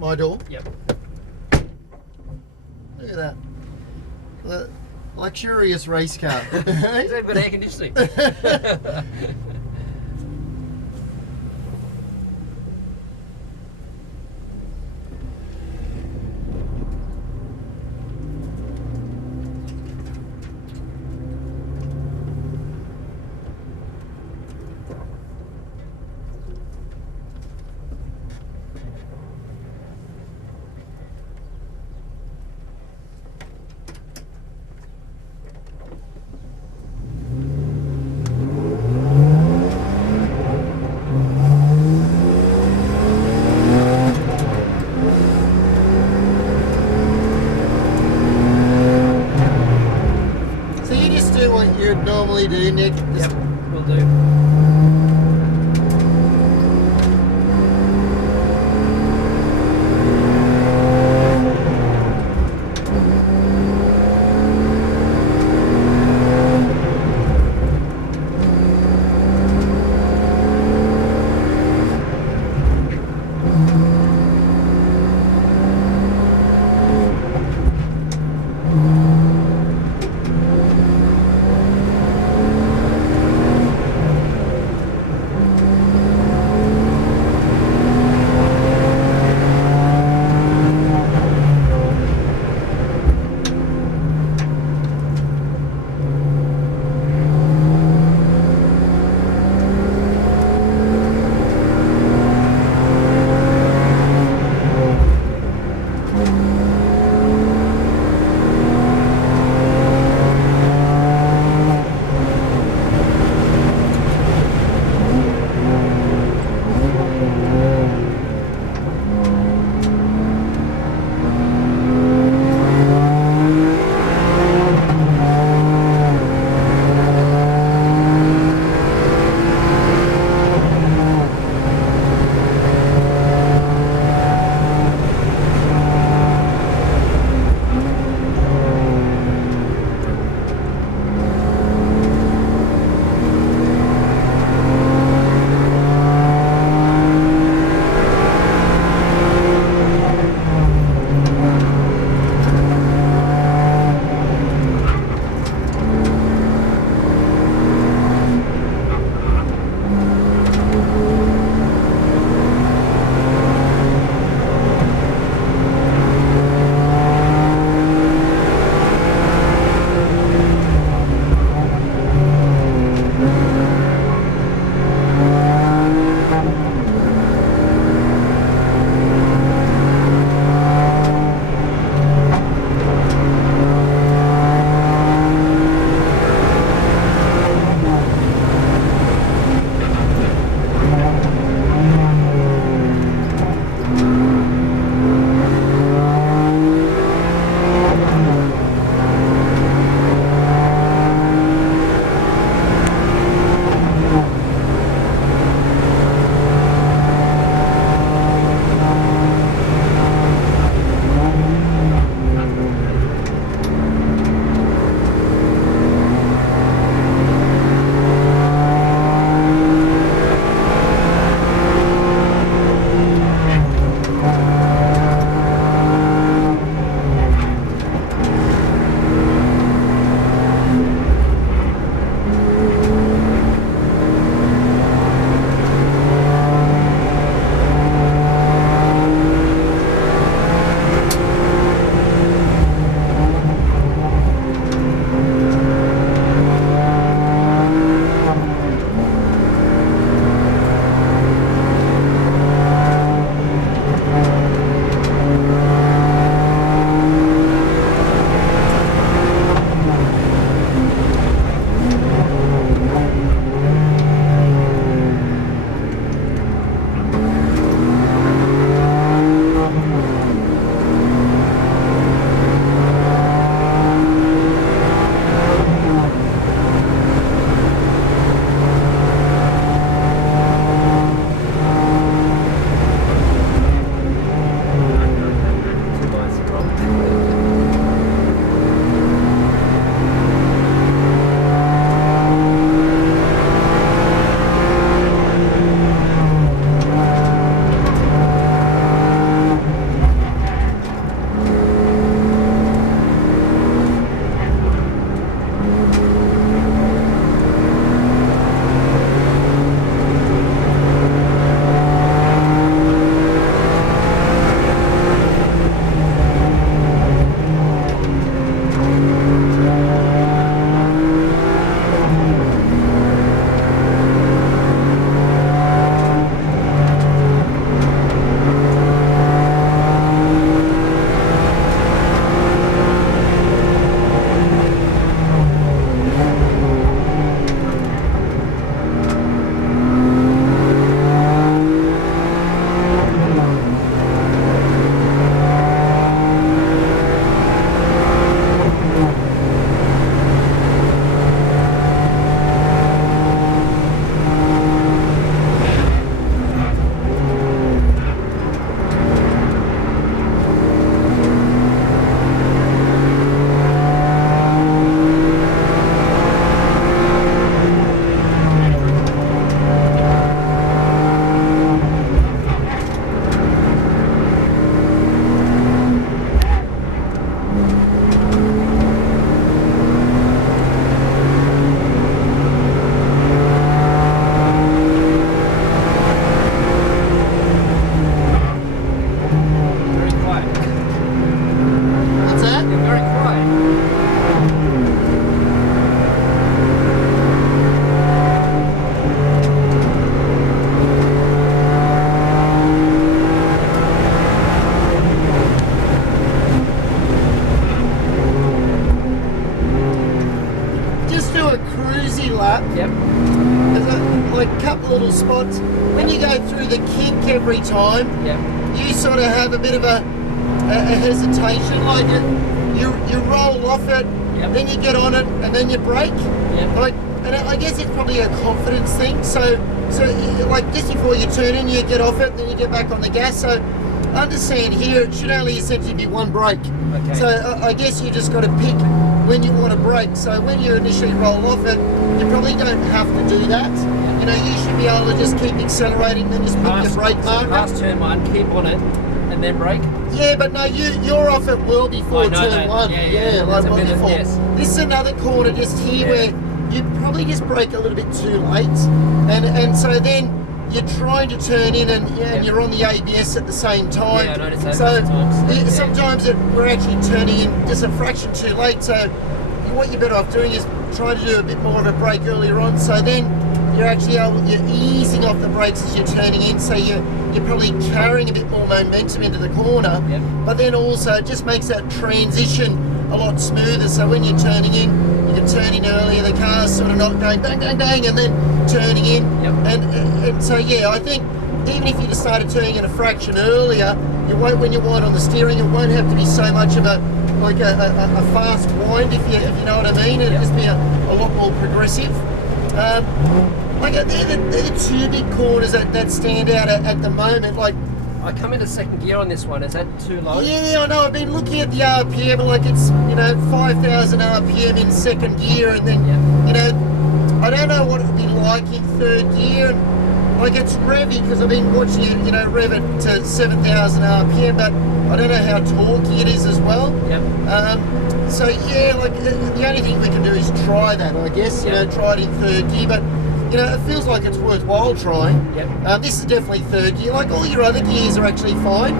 My door. Yep. Look at that. The luxurious race car. Is that a bit of air conditioning? like a couple of little spots. When you go through the kink every time, you sort of have a bit of a hesitation, like you roll off it, then you get on it, and then you brake. Like, and I guess it's probably a confidence thing. So like just before you turn in, you get off it, then you get back on the gas. So understand here, it should only essentially be one brake. Okay. So I guess you just got to pick when you want to brake. So when you initially roll off it, you probably don't have to do that. You know, you should be able to just keep accelerating, then just pick your brake marker. Past turn one, keep on it, and then brake. Yeah, but no, you're off it well before turn one. Yeah, like a well minute, before. yes. This is another corner just here where you probably just brake a little bit too late, and so then you're trying to turn in and you're on the ABS at the same time. Yeah, I noticed that so sometimes. Sometimes we're actually turning in just a fraction too late. So what you're better off doing is trying to do a bit more of a brake earlier on. So then you're easing off the brakes as you're turning in. So you're probably carrying a bit more momentum into the corner. But then also it just makes that transition a lot smoother. So when you're turning in, you can turn in earlier. The car's sort of not going bang, bang, bang, and then turning in. And so I think even if you decided turning in a fraction earlier, you won't, when you wind on the steering, it won't have to be so much of a fast wind, if you know what I mean. It'll just be a lot more progressive. Like they're the two big corners that stand out at the moment. Like, I come into second gear on this one. Is that too low? Yeah, I know. I've been looking at the RPM, like it's 5,000 RPM in second gear, and then I don't know what it would be like in third gear. And like it's revvy because I've been watching it, rev it to 7,000 RPM, but I don't know how torquey it is as well. So like the only thing we can do is try that, I guess. Try it in third gear, but. It feels like it's worthwhile trying. This is definitely third gear. Like all your other gears are actually fine.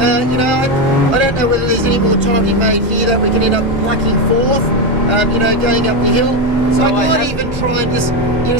I don't know whether there's any more time you made here that we can end up plucking fourth, going up the hill. So I might even try and just,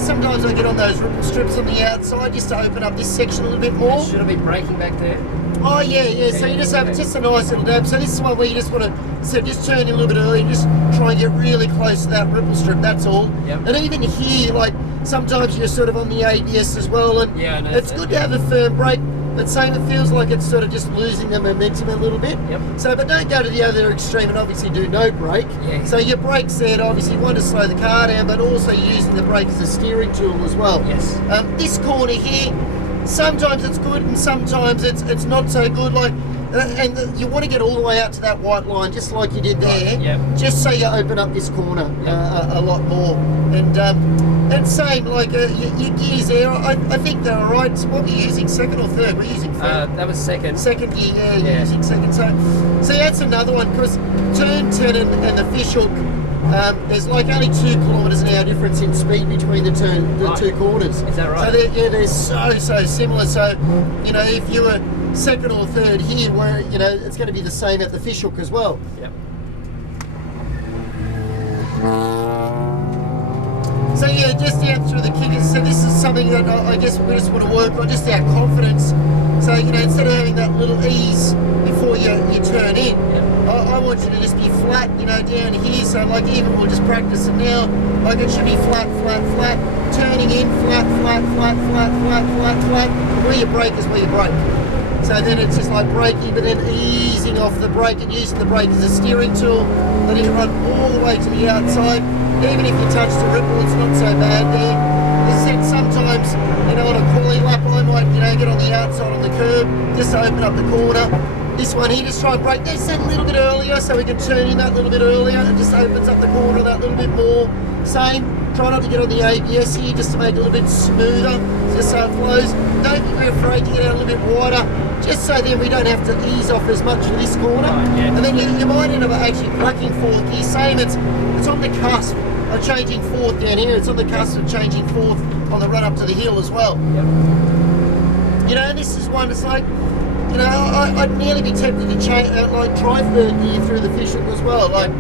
sometimes I get on those ripple strips on the outside just to open up this section a little bit more. Should I be braking back there? Oh yeah. So you just have just a nice little dab. So this is one where you just want to just turn in a little bit early and just try and get really close to that ripple strip. That's all. And even here, like sometimes you're sort of on the ABS as well, and it's good to have a firm brake. But same, it feels like it's sort of just losing the momentum a little bit. So, but don't go to the other extreme and obviously do no brake. So your brake's there to obviously want to slow the car down, but also using the brake as a steering tool as well. This corner here, sometimes it's good and sometimes it's not so good. Like, and you want to get all the way out to that white line, just like you did there, just so you open up this corner a lot more. And same, like your gears there, I think they're all right. What were you using, second or third? We're using third. That was second. Second gear, you're using second. So that's another one, because turn 10 and the fish hook, there's like only 2 kilometres an hour difference in speed between the two corners. Is that right? So they're so similar. So, if you were second or third here, where it's going to be the same at the fish hook as well. So just out through the kickers. So this is something that I guess we just want to work on, just our confidence. So instead of having that little ease before you turn in, I want you to just be flat, down here. So like even we'll just practice it now. Like it should be flat, turning in, flat. Where you brake is where you brake. So then it's just like braking, but then easing off the brake and using the brake as a steering tool, letting it run all the way to the outside. Even if you touch the ripple, it's not so bad there. As I said, sometimes, on a quali lap, I might, get on the outside on the curb, just to open up the corner. This one here, just try and brake that a little bit earlier, so we can turn in that little bit earlier. It just opens up the corner that little bit more. Same, try not to get on the ABS here, just to make it a little bit smoother, just so it flows. Don't be afraid to get out a little bit wider, just so then we don't have to ease off as much in this corner. And then you might end up actually plucking fourth gear. Same, it's on the cusp of changing fourth down here. It's on the cusp of changing fourth on the run up to the hill as well. And this is one, it's like, I'd nearly be tempted to change, try third gear through the fish hook as well. Like,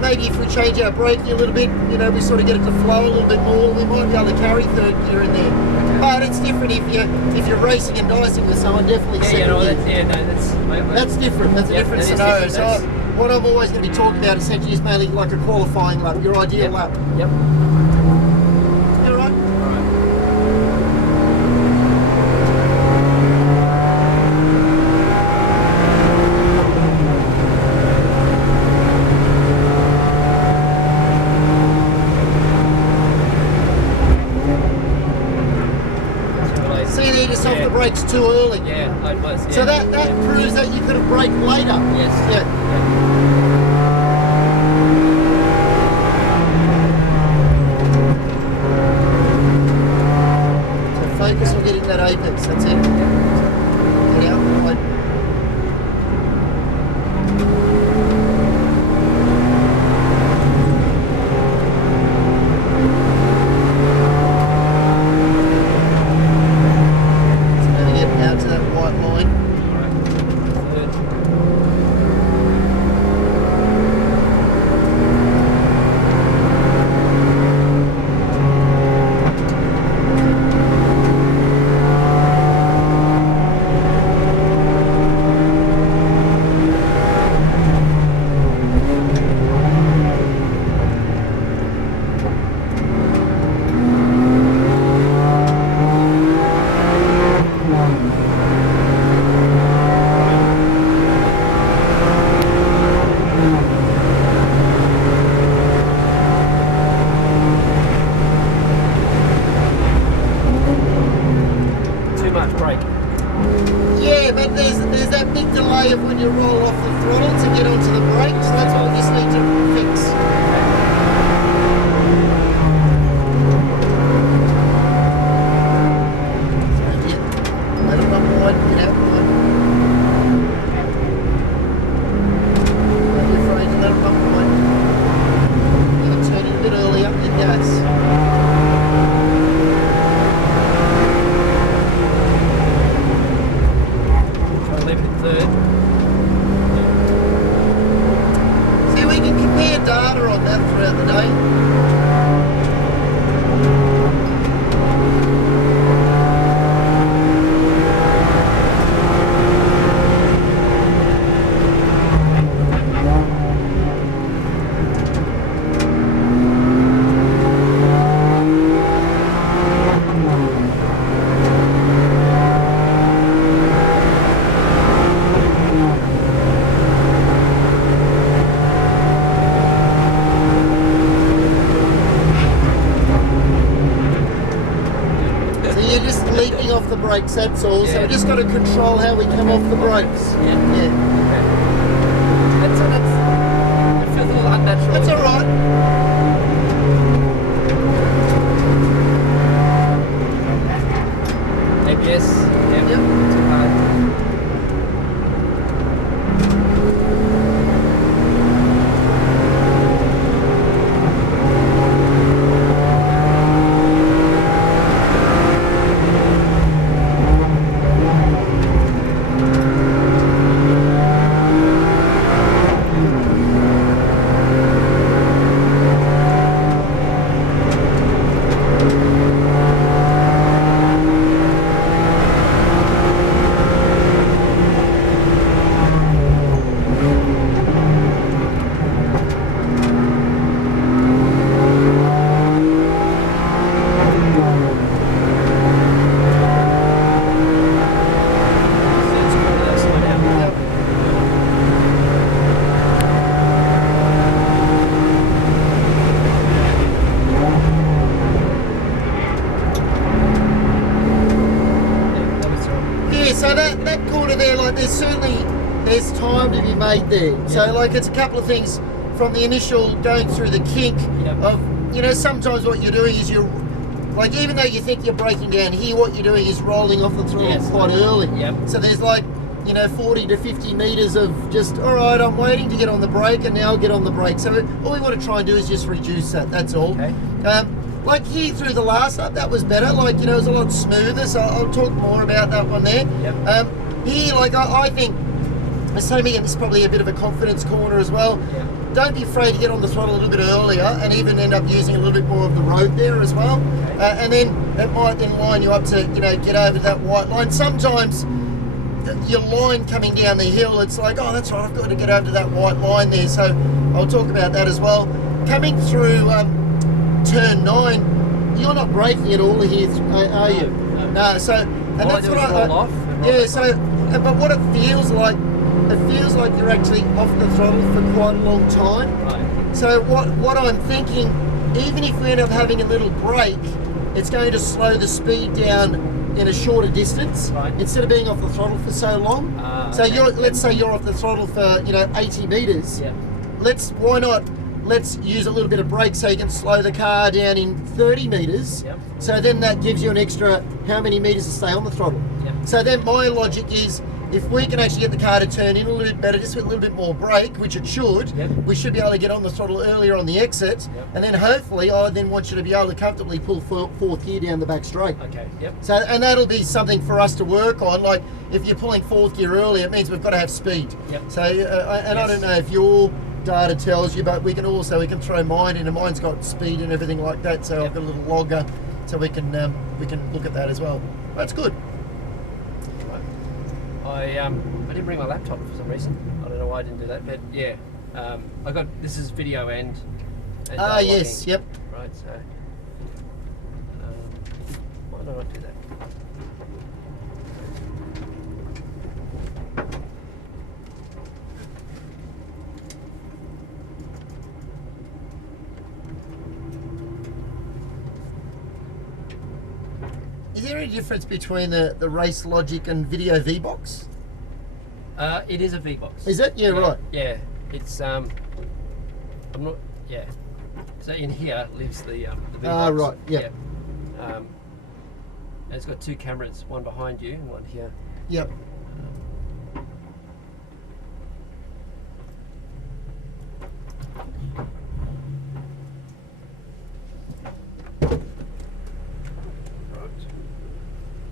maybe if we change our braking a little bit, we sort of get it to flow a little bit more, we might be able to carry third gear in there. But it's different if you're racing and dicing with someone, definitely second gear. That's different. That's a different scenario. So what I'm always going to be talking about essentially is mainly like a qualifying lap, your ideal lap. Yep. You all right? All right. off the brakes too early. Yeah, I was. Yeah. So that proves that you could have braked later. Yes. Yeah. So focus on getting that apex. That's it. Get out. Right. To that white line. Yeah, but there's that big delay of when you roll off the throttle to get onto the brakes. That's what we just need to fix. So yeah, let it run wide, get out wide. Don't be afraid to let it run wide. You can turn it a bit earlier, it goes. See, we can compare data on that throughout the day. You're just leaping off the brakes, that's all. So we just got to control how we come off the brakes. Yeah. Yeah. It feels a little unnatural. That's all right. ABS. Yeah. Yep. Too hard. So that corner there, like there's time to be made there. So like it's a couple of things from the initial going through the kink of, you know, sometimes what you're doing is you're, like even though you think you're braking down here, what you're doing is rolling off the throttle quite early. So there's like, you know, 40 to 50 metres of just, all right, I'm waiting to get on the brake and now I'll get on the brake. So all we want to try and do is just reduce that, that's all. Okay. Like here through the last lap, that was better. Like, you know, it was a lot smoother. So I'll talk more about that one there. Here, like I think, same again, this is probably a bit of a confidence corner as well. Don't be afraid to get on the throttle a little bit earlier and even end up using a little bit more of the road there as well. And then that might then line you up to, you know, get over that white line. Sometimes your line coming down the hill, it's like, oh, that's right, I've got to get over to that white line there. So I'll talk about that as well. Coming through turn 9, you're not braking at all here, are you? No. So, and that's what I off. Yeah. So, but what it feels like you're actually off the throttle for quite a long time. Right. So what I'm thinking, even if we end up having a little break, it's going to slow the speed down in a shorter distance, Right. instead of being off the throttle for so long. So okay. let's say you're off the throttle for 80 meters. Yeah. Why not? Let's use a little bit of brake so you can slow the car down in 30 meters. Yep. So then that gives you an extra how many meters to stay on the throttle. Yep. So then my logic is, if we can actually get the car to turn in a little bit better, just with a little bit more brake, which it should, Yep. we should be able to get on the throttle earlier on the exit. Yep. And then hopefully I then want you to be able to comfortably pull fourth gear down the back straight. Okay. Yep. So, and that'll be something for us to work on. Like if you're pulling fourth gear early, it means we've got to have speed. Yep. So, I Yes. don't know if your data tells you, but we can throw mine in, and mine's got speed and everything like that. So Yep. I've got a little logger, so we can look at that as well. That's good. I didn't bring my laptop for some reason. I don't know why I didn't do that, but yeah, I got this is video and Yes, logging, yep. right. So why don't I do that? Is there any difference between the Race Logic and Video V-Box? It is a V-Box. Is it? Yeah, right. Yeah, it's I'm not. Yeah. So in here lives the V-Box. Right, yeah. And it's got two cameras, one behind you and one here. Yep.